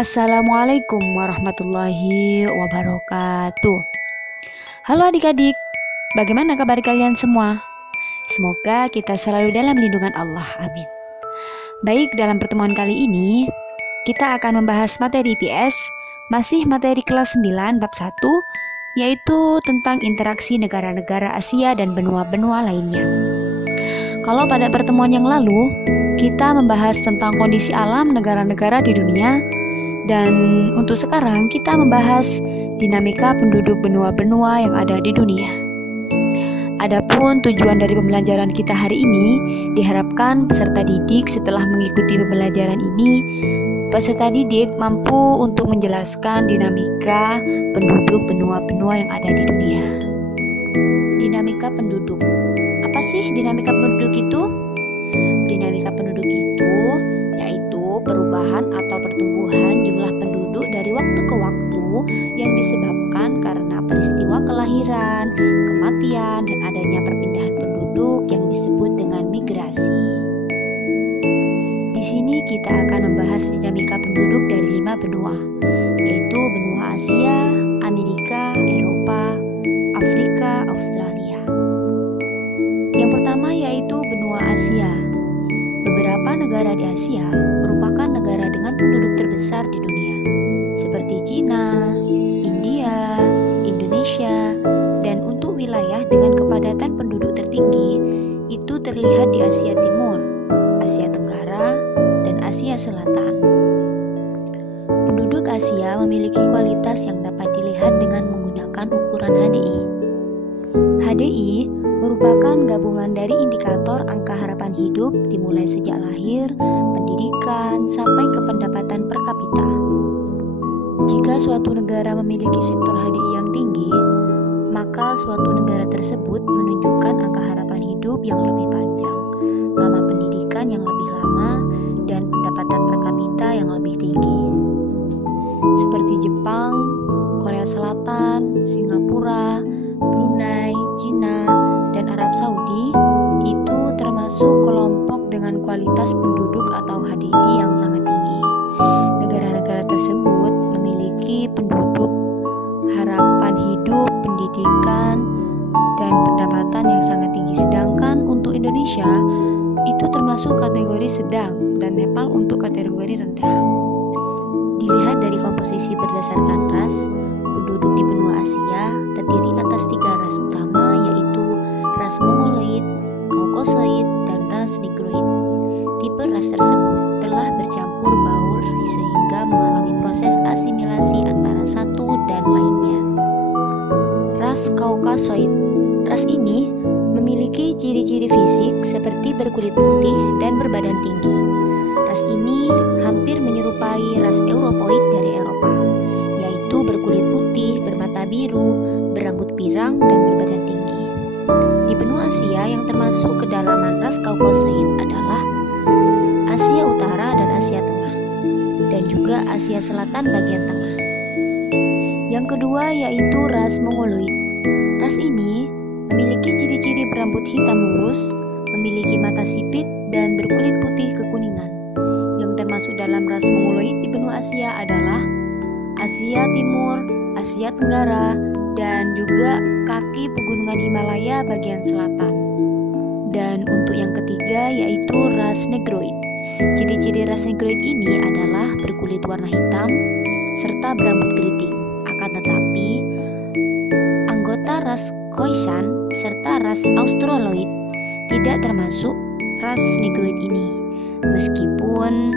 Assalamualaikum warahmatullahi wabarakatuh. Halo adik-adik, bagaimana kabar kalian semua? Semoga kita selalu dalam lindungan Allah, amin. Baik, dalam pertemuan kali ini kita akan membahas materi IPS, masih materi kelas 9 bab 1, yaitu tentang interaksi negara-negara Asia dan benua-benua lainnya. Kalau pada pertemuan yang lalu kita membahas tentang kondisi alam negara-negara di dunia, dan untuk sekarang kita membahas dinamika penduduk benua-benua yang ada di dunia. Adapun tujuan dari pembelajaran kita hari ini, diharapkan peserta didik setelah mengikuti pembelajaran ini, peserta didik mampu untuk menjelaskan dinamika penduduk benua-benua yang ada di dunia. Dinamika penduduk. Apa sih dinamika penduduk itu? Dinamika penduduk itu yaitu perubahan atau pertumbuhan jumlah penduduk dari waktu ke waktu yang disebabkan karena peristiwa kelahiran, kematian, dan adanya perpindahan penduduk yang disebut dengan migrasi. Di sini kita akan membahas dinamika penduduk dari 5 benua, yaitu benua Asia, Amerika, Eropa, Afrika, Australia. Yang pertama yaitu benua Asia. Beberapa negara di Asia merupakan negara dengan penduduk terbesar di dunia, seperti Cina, India, Indonesia, dan untuk wilayah dengan kepadatan penduduk tertinggi itu terlihat di Asia Timur, Asia Tenggara, dan Asia Selatan. Penduduk Asia memiliki kualitas yang dapat dilihat dengan menggunakan ukuran HDI. HDI merupakan gabungan dari indikator angka harapan hidup dimulai sejak lahir, pendidikan, sampai ke pendapatan per kapita. Jika suatu negara memiliki sektor HDI yang tinggi, maka suatu negara tersebut menunjukkan angka harapan hidup yang lebih panjang, lama pendidikan yang lebih lama, dan pendapatan per kapita yang lebih tinggi. Seperti Jepang, Korea Selatan, Singapura, Brunei, Cina, dan Arab Saudi itu termasuk kelompok dengan kualitas penduduk atau HDI yang sangat tinggi. Negara-negara tersebut memiliki penduduk, harapan hidup, pendidikan, dan pendapatan yang sangat tinggi. Sedangkan untuk Indonesia itu termasuk kategori sedang dan Nepal untuk kategori rendah. Dilihat dari komposisi berdasarkan ras, penduduk di benua Asia terdiri atas 3 ras utama, yaitu ras Mongoloid, Kaukasoid, dan ras Negroid. Tipe ras tersebut telah bercampur baur sehingga mengalami proses asimilasi antara satu dan lainnya. Ras Kaukasoid. Ras ini memiliki ciri-ciri fisik seperti berkulit putih dan berbadan tinggi. Ras ini hampir menyerupai ras Europoid dari Eropa, yaitu berkulit putih, bermata biru, berambut pirang, dan berbadan tinggi. Di benua Asia yang termasuk kedalaman ras Kaukasoid adalah Asia Utara dan Asia Tengah, dan juga Asia Selatan bagian tengah. Yang kedua yaitu ras Mongoloid. Ras ini memiliki ciri-ciri berambut hitam lurus, memiliki mata sipit, dan berkulit putih kekuningan. Yang termasuk dalam ras Mongoloid di benua Asia adalah Asia Timur, Asia Tenggara, dan juga kaki pegunungan Himalaya bagian selatan. Dan untuk yang ketiga yaitu ras Negroid. Ciri-ciri ras Negroid ini adalah berkulit warna hitam serta berambut keriting. Akan tetapi anggota ras Khoisan serta ras Australoid tidak termasuk ras Negroid ini, meskipun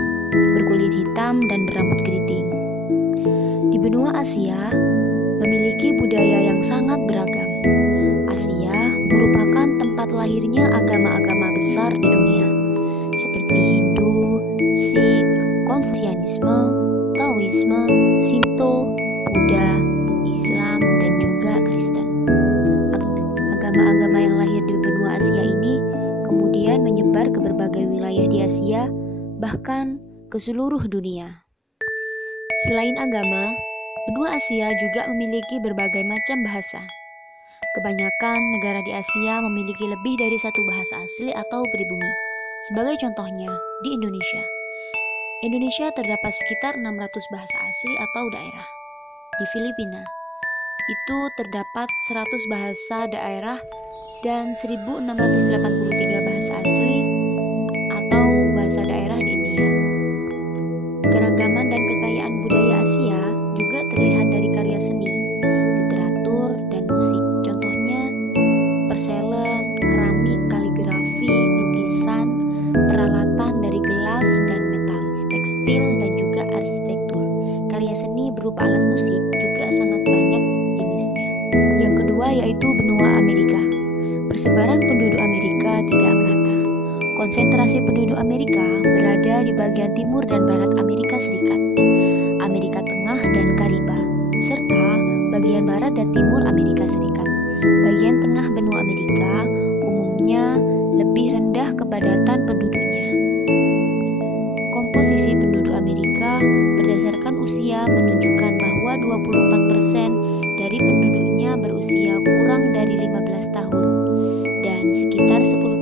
berkulit hitam dan berambut keriting. Di benua Asia memiliki budaya yang sangat beragam. Asia merupakan tempat lahirnya agama-agama besar di dunia, seperti Hindu, Sikh, Konfusianisme, Taoisme, Shinto, Buddha, Islam, dan juga Kristen. Agama-agama yang lahir di benua Asia ini kemudian menyebar ke berbagai wilayah di Asia, bahkan ke seluruh dunia. Selain agama, benua Asia juga memiliki berbagai macam bahasa. Kebanyakan negara di Asia memiliki lebih dari 1 bahasa asli atau pribumi. Sebagai contohnya, di Indonesia, Indonesia terdapat sekitar 600 bahasa asli atau daerah. Di Filipina, itu terdapat 100 bahasa daerah dan 1683 bahasa asli atau bahasa daerah di India. Keragaman dan kekayaan budaya Asia juga terlihat dari karya seni, literatur, dan musik. Contohnya, perselen, keramik, kaligrafi, lukisan, peralatan dari gelas dan metal, tekstil, dan juga arsitektur. Karya seni berupa alat musik juga sangat banyak jenisnya. Yang kedua yaitu benua Amerika. Persebaran penduduk Amerika tidak merata. Konsentrasi penduduk Amerika berada di bagian timur dan barat Amerika Serikat, Amerika Tengah dan Kariba, serta bagian barat dan timur Amerika Serikat. Bagian tengah benua Amerika umumnya lebih rendah kepadatan penduduknya. Komposisi penduduk Amerika berdasarkan usia menunjukkan bahwa 24% dari penduduknya berusia kurang dari 15 tahun dan sekitar 10%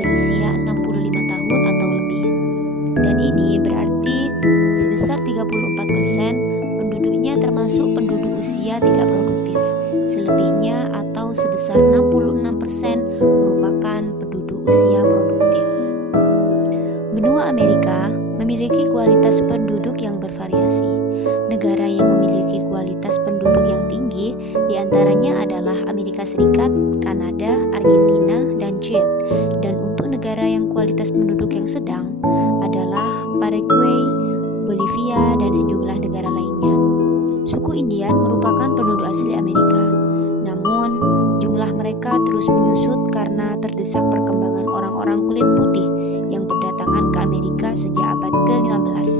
berusia 65 tahun atau lebih. Dan ini berarti sebesar 34% penduduknya termasuk penduduk usia tidak produktif. Selebihnya atau sebesar 66% merupakan penduduk usia produktif. Benua Amerika memiliki kualitas penduduk yang bervariasi. Negara yang memiliki kualitas penduduk yang tinggi diantaranya adalah Amerika Serikat, Kanada, Argentina, dan Chile. Dan untuk negara yang kualitas penduduk yang sedang adalah Paraguay, Bolivia, dan sejumlah negara lainnya. Suku Indian merupakan penduduk asli Amerika. Namun, jumlah mereka terus menyusut karena terdesak perkembangan orang-orang kulit putih yang berdatangan ke Amerika sejak abad ke-15.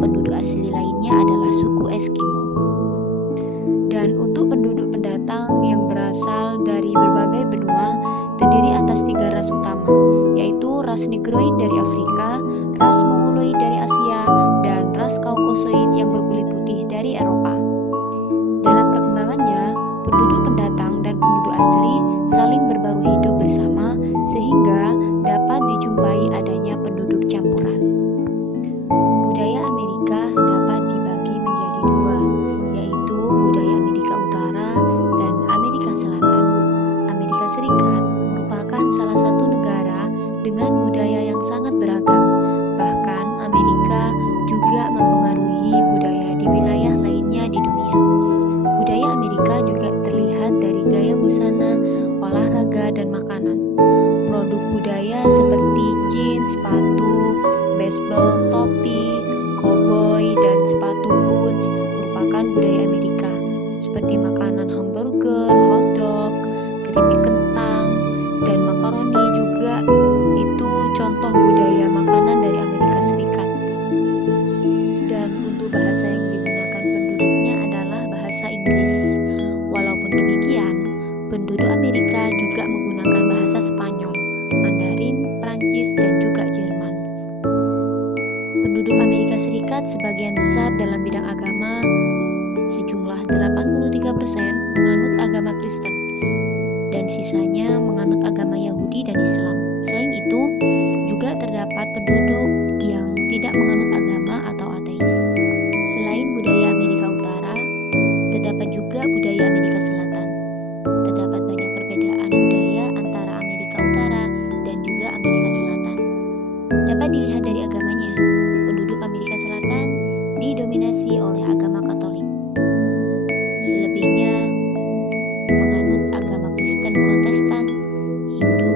Penduduk asli lainnya adalah suku Eskimo. Dan untuk penduduk pendatang yang berasal dari berbagai benua terdiri atas 3 ras utama, yaitu ras Negroid dari Afrika, ras Mongoloid dari Asia, dan ras Kaukasoid yang berkulit putih dari Eropa. Dalam perkembangannya, penduduk pendatang dan penduduk asli saling berbaru hidup bersama sehingga dapat dijumpai adanya penduduk campuran. Budaya Amerika dapat dibagi menjadi 2, yaitu budaya Amerika Utara dan Amerika Selatan. Amerika Serikat merupakan salah satu negara dengan budaya yang sangat beragam. Bahkan Amerika juga mempengaruhi budaya di wilayah lainnya di dunia. Budaya Amerika juga terlihat dari gaya busana, olahraga, dan makanan. Produk budaya seperti jeans, sepatu, baseball, topi, cowboy, dan sepatu boots merupakan budaya Amerika, seperti makanan hamburger, hotdog, keripik kentang, dan makaroni juga itu contoh budaya makanan dari Amerika Serikat. Dan untuk bahasa yang digunakan penduduknya adalah bahasa Inggris. Walaupun demikian, penduduk Amerika juga menggunakan bahasa Spanyol, Mandarin, Prancis, dan juga Jerman. Penduduk Amerika Serikat sebagian besar dalam bidang agama, sejumlah 83% menganut agama Kristen, dan sisanya menganut agama Yahudi dan Islam. Selain itu, juga terdapat penduduk yang tidak menganut agama atau ateis. Selain budaya Amerika Utara, terdapat juga budaya Amerika Selatan. Terdapat banyak perbedaan budaya antara Amerika Utara dan juga Amerika Selatan. Dapat dilihat dari agamanya. Penduduk Amerika Selatan didominasi oleh agama Katolik. Selebihnya menganut agama Kristen Protestan, Hindu,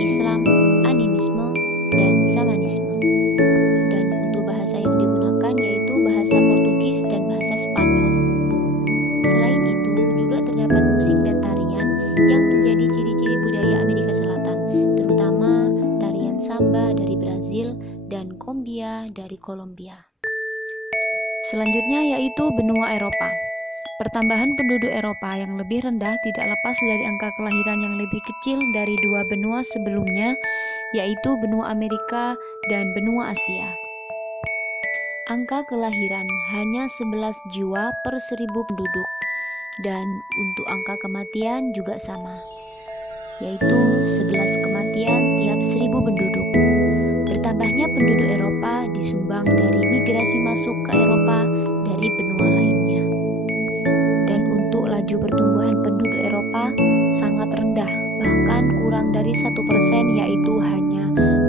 Islam, animisme, dan Shamanisme. Dan untuk bahasa yang digunakan yaitu bahasa Portugis dan bahasa Spanyol. Selain itu, juga terdapat musik dan tarian yang menjadi ciri-ciri budaya Amerika Selatan, terutama tarian samba dari Brazil dan cumbia dari Kolombia. Selanjutnya yaitu benua Eropa. Pertambahan penduduk Eropa yang lebih rendah tidak lepas dari angka kelahiran yang lebih kecil dari 2 benua sebelumnya, yaitu benua Amerika dan benua Asia. Angka kelahiran hanya 11 jiwa per 1000 penduduk, dan untuk angka kematian juga sama, yaitu 11 kematian tiap 1000 penduduk. Bertambahnya penduduk Eropa disumbang dari migrasi masuk ke Eropa dari benua lainnya. Dan untuk laju pertumbuhan penduduk Eropa sangat rendah, bahkan kurang dari 1%, yaitu hanya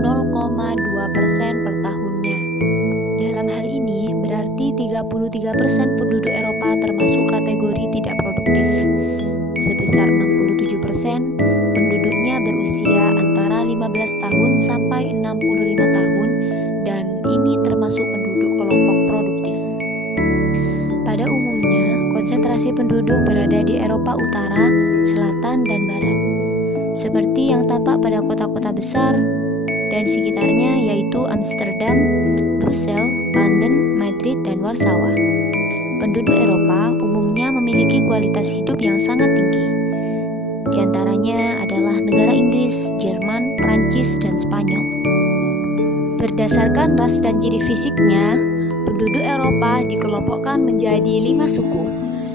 0,2% per tahunnya. Dalam hal ini berarti 33% penduduk Eropa termasuk kategori tidak produktif. Sebesar 67% penduduknya berusia antara 15 tahun sampai 65 tahun, dan ini termasuk penduduk kelompok produktif. Pada umumnya, konsentrasi penduduk berada di Eropa Utara, Selatan, dan Barat, seperti yang tampak pada kota-kota besar dan sekitarnya, yaitu Amsterdam, Brussels, London, Madrid, dan Warsawa. Penduduk Eropa umumnya memiliki kualitas hidup yang sangat tinggi. Di antaranya adalah negara Inggris, Jerman, Prancis, dan Spanyol. Berdasarkan ras dan ciri fisiknya, penduduk Eropa dikelompokkan menjadi 5 suku.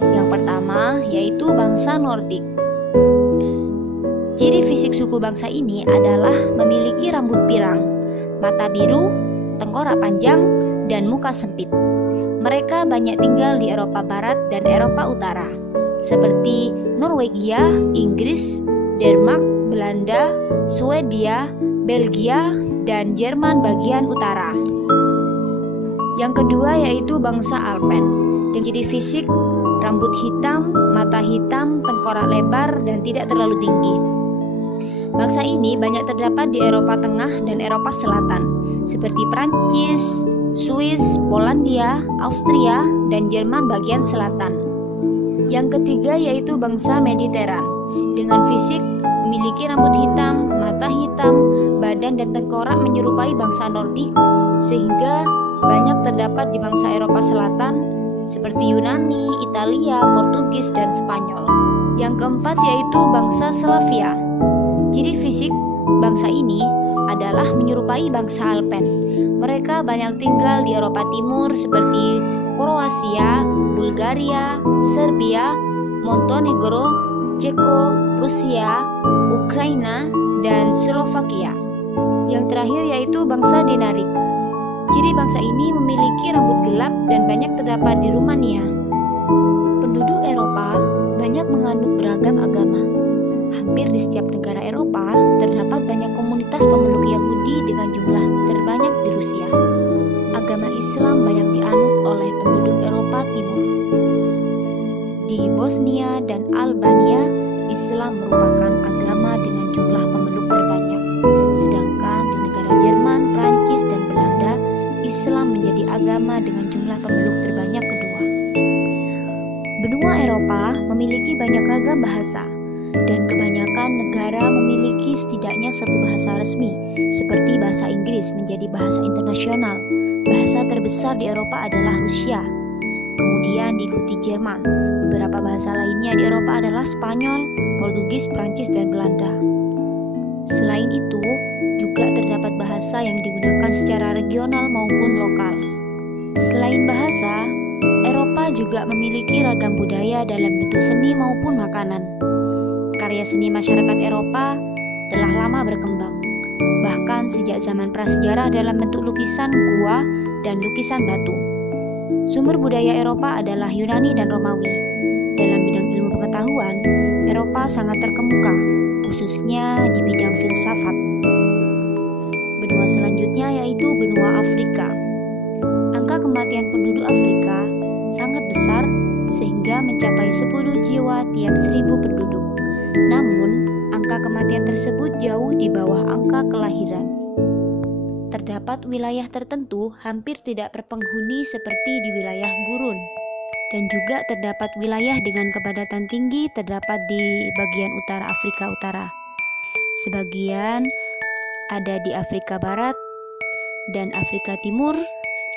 Yang pertama yaitu bangsa Nordik. Ciri fisik suku bangsa ini adalah memiliki rambut pirang, mata biru, tengkorak panjang, dan muka sempit. Mereka banyak tinggal di Eropa Barat dan Eropa Utara, seperti Norwegia, Inggris, Denmark, Belanda, Swedia, Belgia, dan Jerman bagian utara. Yang kedua yaitu bangsa Alpen, dengan ciri fisik rambut hitam, mata hitam, tengkorak lebar, dan tidak terlalu tinggi. Bangsa ini banyak terdapat di Eropa Tengah dan Eropa Selatan, seperti Prancis, Swiss, Polandia, Austria, dan Jerman bagian selatan. Yang ketiga yaitu bangsa Mediteran, dengan fisik memiliki rambut hitam, mata hitam, badan dan tengkorak menyerupai bangsa Nordik, sehingga banyak terdapat di bangsa Eropa Selatan seperti Yunani, Italia, Portugis, dan Spanyol. Yang keempat yaitu bangsa Slavia. Ciri fisik bangsa ini adalah menyerupai bangsa Alpen. Mereka banyak tinggal di Eropa Timur seperti Kroasia, Bulgaria, Serbia, Montenegro, Ceko, Rusia, Ukraina, dan Slovakia. Yang terakhir yaitu bangsa Dinaric. Ciri bangsa ini memiliki rambut gelap dan banyak terdapat di Rumania. Penduduk Eropa banyak menganut beragam agama. Hampir di setiap negara Eropa terdapat banyak komunitas pemeluk Yahudi dengan jumlah terbanyak di Rusia. Agama Islam banyak dianut oleh penduduk Eropa Timur. Di Bosnia dan Albania, Islam merupakan agama dengan jumlah pemeluk terbanyak. Sedangkan di negara Jerman, Prancis, dan Belanda, Islam menjadi agama dengan jumlah pemeluk terbanyak kedua. Benua Eropa memiliki banyak ragam bahasa, dan kebanyakan negara memiliki setidaknya satu bahasa resmi, seperti bahasa Inggris menjadi bahasa internasional. Bahasa terbesar di Eropa adalah Rusia, kemudian diikuti Jerman. Beberapa bahasa lainnya di Eropa adalah Spanyol, Portugis, Prancis, dan Belanda. Selain itu, juga terdapat bahasa yang digunakan secara regional maupun lokal. Selain bahasa, Eropa juga memiliki ragam budaya dalam bentuk seni maupun makanan. Karya seni masyarakat Eropa telah lama berkembang, bahkan sejak zaman prasejarah dalam bentuk lukisan gua dan lukisan batu. Sumber budaya Eropa adalah Yunani dan Romawi. Dalam bidang ilmu pengetahuan, Eropa sangat terkemuka, khususnya di bidang filsafat. Benua selanjutnya yaitu benua Afrika. Angka kematian penduduk Afrika sangat besar sehingga mencapai 10 jiwa tiap 1000 penduduk. Namun, angka kematian tersebut jauh di bawah angka kelahiran. Terdapat wilayah tertentu hampir tidak berpenghuni seperti di wilayah gurun. Dan juga terdapat wilayah dengan kepadatan tinggi terdapat di bagian utara Afrika Utara. Sebagian ada di Afrika Barat dan Afrika Timur,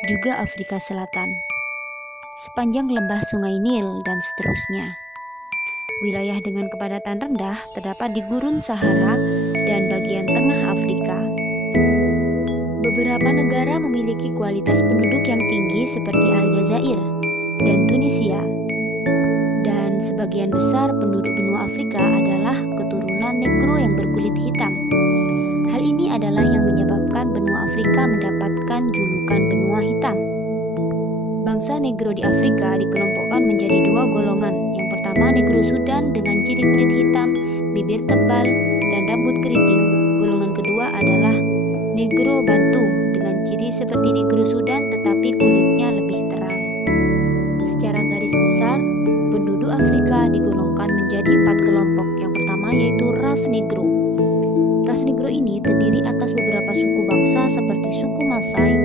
juga Afrika Selatan, sepanjang lembah Sungai Nil dan seterusnya. Wilayah dengan kepadatan rendah terdapat di Gurun Sahara dan bagian tengah Afrika. Beberapa negara memiliki kualitas penduduk yang tinggi seperti Aljazair dan Tunisia. Dan sebagian besar penduduk benua Afrika adalah keturunan negro yang berkulit hitam. Hal ini adalah yang menyebabkan benua Afrika mendapat mendapatkan julukan benua hitam. Bangsa Negro di Afrika dikelompokkan menjadi dua golongan. Yang pertama Negro Sudan dengan ciri kulit hitam, bibir tebal, dan rambut keriting. Golongan kedua adalah Negro Bantu dengan ciri seperti Negro Sudan tetapi kulitnya lebih terang. Secara garis besar, penduduk Afrika digolongkan menjadi 4 kelompok. Yang pertama yaitu ras Negro. Ras Negro ini terdiri atas beberapa suku bangsa seperti suku Masai,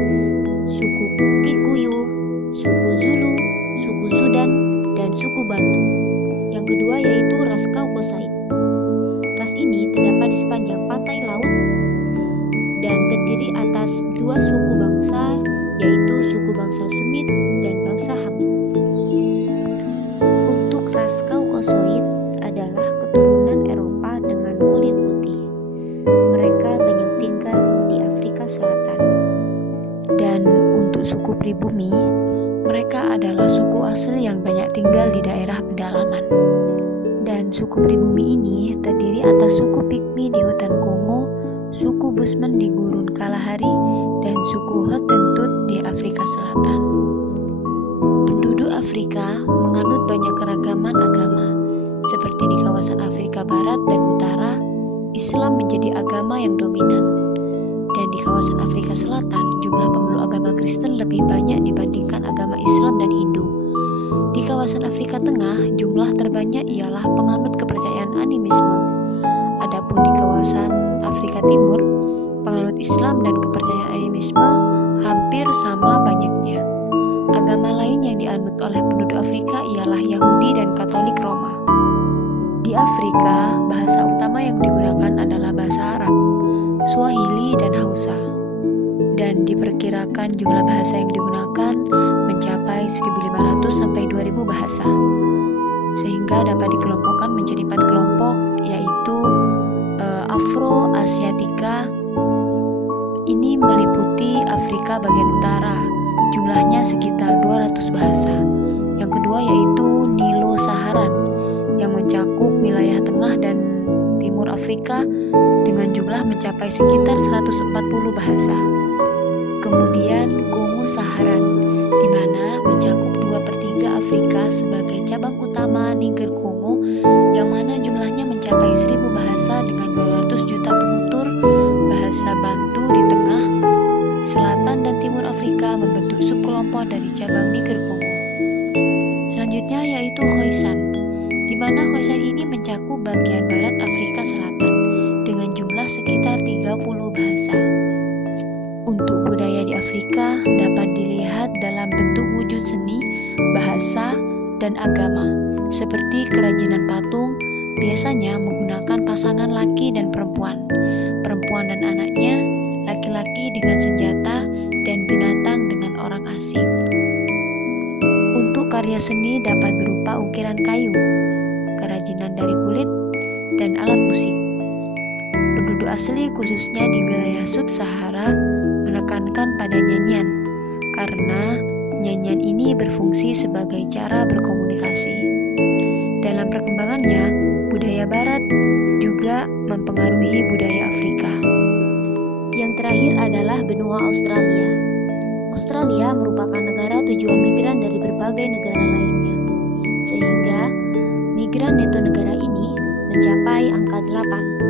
suku Kikuyu, suku Zulu, suku Sudan, dan suku Bantu. Yang kedua yaitu ras Caucasoid. Ras ini terdapat di sepanjang pantai laut dan terdiri atas 2 suku bangsa yaitu suku bangsa Semit dan bangsa Hamit. Untuk ras Caucasoid adalah keturunan Eropa dengan kulit putih. Mereka banyak tinggal di Afrika Selatan. Dan untuk suku pribumi, mereka adalah suku asli yang banyak tinggal di daerah pedalaman. Dan suku pribumi ini terdiri atas suku Pygmy di hutan Kongo, suku Bushman di gurun Kalahari, dan suku Hottentot di Afrika Selatan. Penduduk Afrika menganut banyak keragaman agama, seperti di kawasan Afrika Barat dan Utara, Islam menjadi agama yang dominan. Dan di kawasan Afrika Selatan, jumlah pemeluk agama Kristen lebih banyak dibandingkan agama Islam dan Hindu. Di kawasan Afrika Tengah, jumlah terbanyak ialah penganut kepercayaan animisme. Adapun di kawasan Afrika Timur, penganut Islam dan kepercayaan animisme hampir sama banyaknya. Agama lain yang dianut oleh penduduk Afrika ialah Yahudi dan Katolik Roma. Di Afrika, bahasa utama yang digunakan adalah bahasa Arab, Swahili, dan Hausa. Dan diperkirakan jumlah bahasa yang digunakan mencapai 1.500 sampai 2.000 bahasa. Sehingga dapat dikelompokkan menjadi 4 kelompok, yaitu Afro-Asiatica. Ini meliputi Afrika bagian utara, jumlahnya sekitar 200 bahasa. Yang kedua yaitu Nilo-Saharan, yang mencakup wilayah tengah dan timur Afrika dengan jumlah mencapai sekitar 140 bahasa. Kemudian Kongo-Saharan, di mana mencakup 2/3 Afrika sebagai cabang utama Niger Kongo, yang mana jumlahnya mencapai 1.000 bahasa dengan 200 juta penutur. Bahasa Bantu di tengah, selatan, dan timur Afrika membentuk subkelompok dari cabang Niger Kongo. Selanjutnya yaitu Khoisan, di mana Khoisan ini mencakup bagian barat Afrika Selatan dengan jumlah sekitar 30 bahasa. Untuk budaya di Afrika dapat dilihat dalam bentuk wujud seni, bahasa, dan agama, seperti kerajinan patung, biasanya menggunakan pasangan laki dan perempuan, perempuan dan anaknya, laki-laki dengan senjata, dan binatang dengan orang asing. Untuk karya seni dapat berupa ukiran kayu, kerajinan dari kulit, dan alat musik. Penduduk asli khususnya di wilayah sub-Sahara menekankan pada nyanyian, karena nyanyian ini berfungsi sebagai cara berkomunikasi. Dalam perkembangannya, budaya Barat juga mempengaruhi budaya Afrika. Yang terakhir adalah benua Australia. Australia merupakan negara tujuan migran dari berbagai negara lainnya, sehingga migran neto negara ini mencapai angka 8.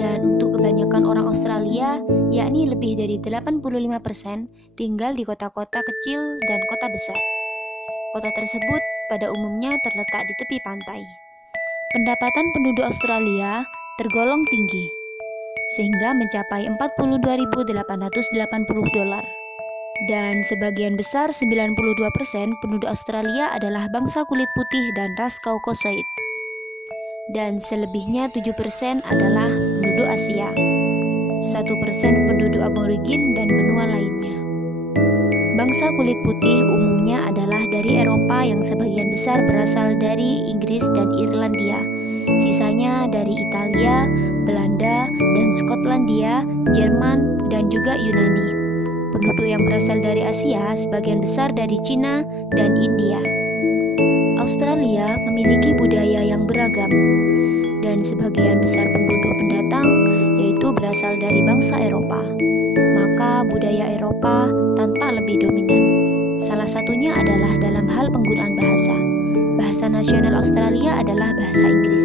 Dan untuk kebanyakan orang Australia, yakni lebih dari 85%, tinggal di kota-kota kecil dan kota besar. Kota tersebut pada umumnya terletak di tepi pantai. Pendapatan penduduk Australia tergolong tinggi, sehingga mencapai $42.880. Dan sebagian besar 92% penduduk Australia adalah bangsa kulit putih dan ras Caucasoid. Dan selebihnya 7% adalah penduduk Asia, 1% penduduk aborigin dan benua lainnya. Bangsa kulit putih umumnya adalah dari Eropa yang sebagian besar berasal dari Inggris dan Irlandia, sisanya dari Italia, Belanda, dan Skotlandia, Jerman, dan juga Yunani. Penduduk yang berasal dari Asia sebagian besar dari Cina dan India. Australia memiliki budaya yang beragam, dan sebagian besar penduduk pendatang yaitu berasal dari bangsa Eropa. Maka sangka budaya Eropa tanpa lebih dominan. Salah satunya adalah dalam hal penggunaan bahasa. Bahasa nasional Australia adalah bahasa Inggris.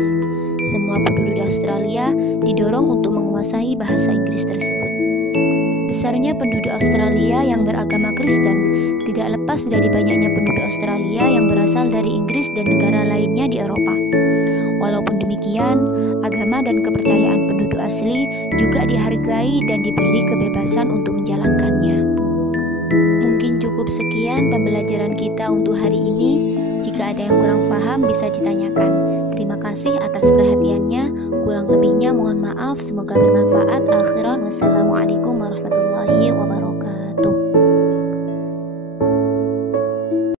Semua penduduk di Australia didorong untuk menguasai bahasa Inggris tersebut. Besarnya penduduk Australia yang beragama Kristen tidak lepas dari banyaknya penduduk Australia yang berasal dari Inggris dan negara lainnya di Eropa. Walaupun demikian, agama dan kepercayaan penduduk asli juga dihargai dan diberi kebebasan untuk menjalankannya. Mungkin cukup sekian pembelajaran kita untuk hari ini. Jika ada yang kurang paham bisa ditanyakan. Terima kasih atas perhatiannya. Kurang lebihnya mohon maaf. Semoga bermanfaat. Akhiran wassalamualaikum warahmatullahi wabarakatuh.